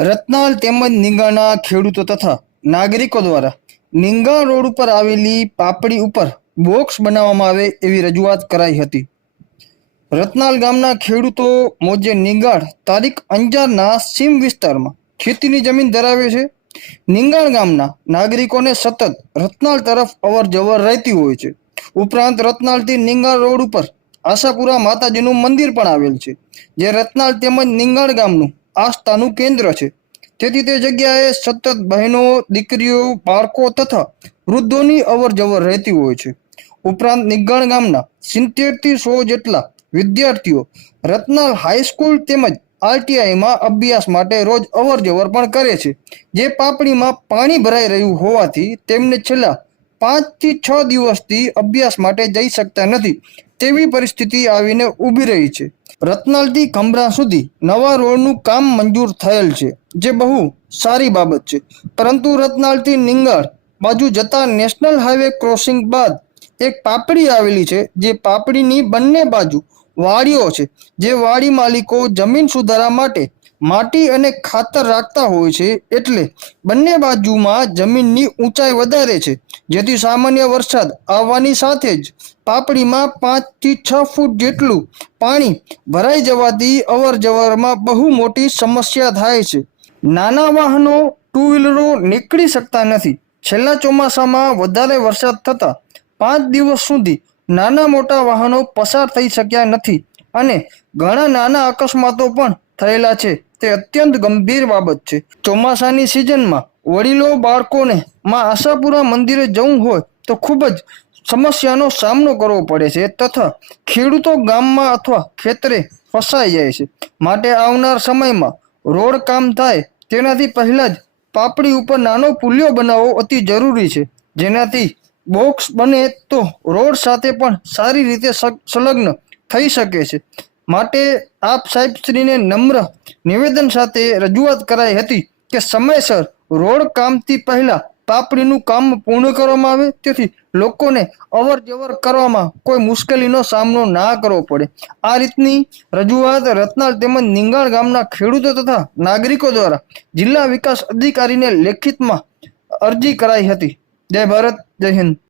રતનાલ તેમજ નીંગાણના ખેડૂતો તથા નાગરિકો દ્વારા નીંગાણ રોડ ઉપર આવેલી પાપડી ઉપર બોક્સ બનાવવામાં આવે એવી રજૂઆત કરાઈ હતી। રતનાલ ગામના ખેડૂતો મોજે નીંગાણ તારીખ અંજારના સીમ વિસ્તારમાં ખેતીની જમીન ધરાવે છે। નીંગાણ ગામના નાગરિકોને સતત રતનાલ તરફ અવર જવર રહેતી હોય છે। ઉપરાંત રતનાલથી નીંગાણ રોડ ઉપર આશાપુરા માતાજીનું મંદિર પણ આવેલ છે, જે રતનાલ તેમજ નીંગાણ ગામનું આસ્થાનું કેન્દ્ર છે। તેથી તે જગ્યાએ સતત બહેનો, દીકરીઓ, બાળકો તથા વૃદ્ધોની અવર જવર રહેતી હોય છે। ઉપરાંત નીંગાણ ગામના 70 થી 100 જેટલા વિદ્યાર્થીઓ રતનાલ હાઈસ્કૂલ તેમજ આરટીઆઈમાં અભ્યાસ માટે રોજ અવર જવર પણ કરે છે, જે પાપડીમાં પાણી ભરાઈ રહ્યું હોવાથી તેમને છેલ્લા 5 થી 6 દિવસથી અભ્યાસ માટે જઈ શકતા નથી તેવી પરિસ્થિતિ આવીને ઊભી રહી છે। રતનાલથી ખંભરા સુધી નવા રોડનું કામ મંજૂર થયેલ છે, જે બહુ સારી બાબત છે, પરંતુ રતનાલથી નીંગાણ બાજુ જતા નેશનલ હાઈવે ક્રોસિંગ બાદ એક પાપડી આવેલી છે, જે પાપડીની બંને બાજુ વાડીઓ છે, જે વાડી માલિકો જમીન સુધારા માટે માટી અને ખાતર રાખતા હોય છે, એટલે બંને બાજુમાં જમીનની ઊંચાઈ વધારે છે, જેથી સામાન્ય વરસાદ આવવાની સાથે જ પાપડીમાં 5 થી 6 ફૂટ જેટલું પાણી ભરાઈ જવાથી અવર જવરમાં બહુ મોટી સમસ્યા થાય છે। નાના વાહનો, ટુ વ્હીલરો નીકળી શકતા નથી। છેલ્લા ચોમાસામાં વધારે વરસાદ થતાં 5 દિવસ સુધી નાના મોટા વાહનો પસાર થઈ શક્યા નથી અને ઘણા નાના અકસ્માતો પણ થયેલા છે। તે અત્યંત ગંભીર બાબત છે। ચોમાસાની સિઝનમાં વડીલો, બાળકોને માં આશાપુરા મંદિરે જવું હોય તો ખૂબ જ સમસ્યાનો સામનો કરવો પડે છે તથા ખેડૂતો ગામમાં અથવા ખેતરે ફસાઈ જાય છે। માટે આવનાર સમયમાં રોડ કામ થાય તેનાથી પહેલાં જ પાપડી ઉપર નાનો પુલિયો બનાવવો અતિ જરૂરી છે, જેનાથી બોક્સ બને તો રોડ સાથે પણ સારી રીતે સંલગ્ન થઈ શકે છે। માટે આપ સાહેબશ્રીને નમ્ર નિવેદન સાથે રજૂઆત કરાઈ હતી કે સમયસર રોડ કામથી પહેલા પાપડીનું કામ પૂર્ણ કરવામાં આવે, તેથી લોકોને અવર જવર કરવામાં કોઈ મુશ્કેલીનો સામનો ના કરવો પડે। આ રીતની રજૂઆત રતનાલ તેમજ નીંગાણ ગામના ખેડૂતો તથા નાગરિકો દ્વારા જિલ્લા વિકાસ અધિકારીને લેખિતમાં અરજી કરાઈ હતી। જય ભારત, જય હિન્દ।